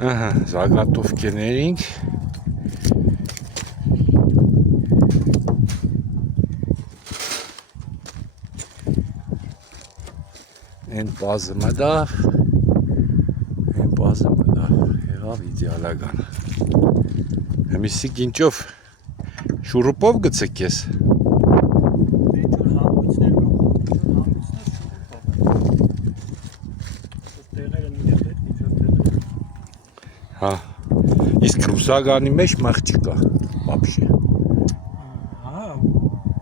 Ահա, զագատովկեներինք Են բազմը դա եղավ իդեալական Հմիսի գինչով շուրուպով գծեք ես Հա, իսկ ռուսագանի մեջ մաղ չկա, բապշի Հա,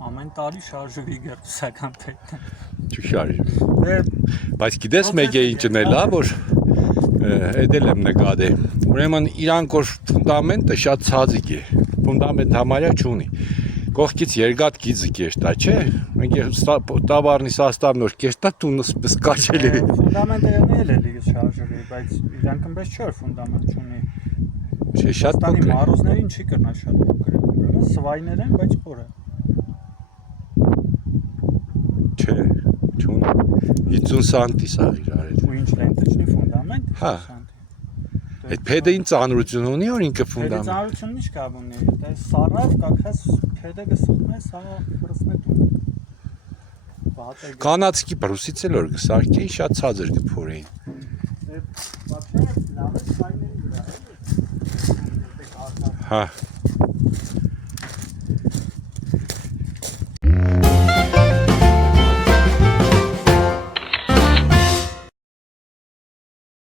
ամեն տարի շարժվի գերուսական պետը Չու շարժվի Բայց գիտես մեկ է ինչն էլ, որ էդել եմ նկատել Ուրեմն իրանք որ ֆունդամենտը շատ ցածիկ է Ֆունդամենտ համարյա չունի Կողքից երկաթ գիծը կեշտա, չէ Մենք տավարնի սաստավ նոր կեշտա տունը սկաչել է Ֆունդամենտը էլ էլի շարժվի, բայց իրանք ըմպես չէ որ ֆունդամենտ չունի Չէ, շատ փոքր է Մարուզներին չի կրնա շատ փոքր Ուրեմն սվայներ են, բայց խոր է Չէ, չունի 50 սանտի սա իրար է Ու ինչ լենթը չնի ֆունդամենտ Հա Այդ փեդը ինչ ծանրություն ունի, որ ինքը ֆունդամենտ Ծանրությունն ինչ կապ ունի, դա սարավ, կակաս փեդը գսխում է, սա բրսնե տուն Կանացքի բրուսից էլ որ գսարքի շատ ցածր կփորեին Բացի լավ է սայների վրա Հա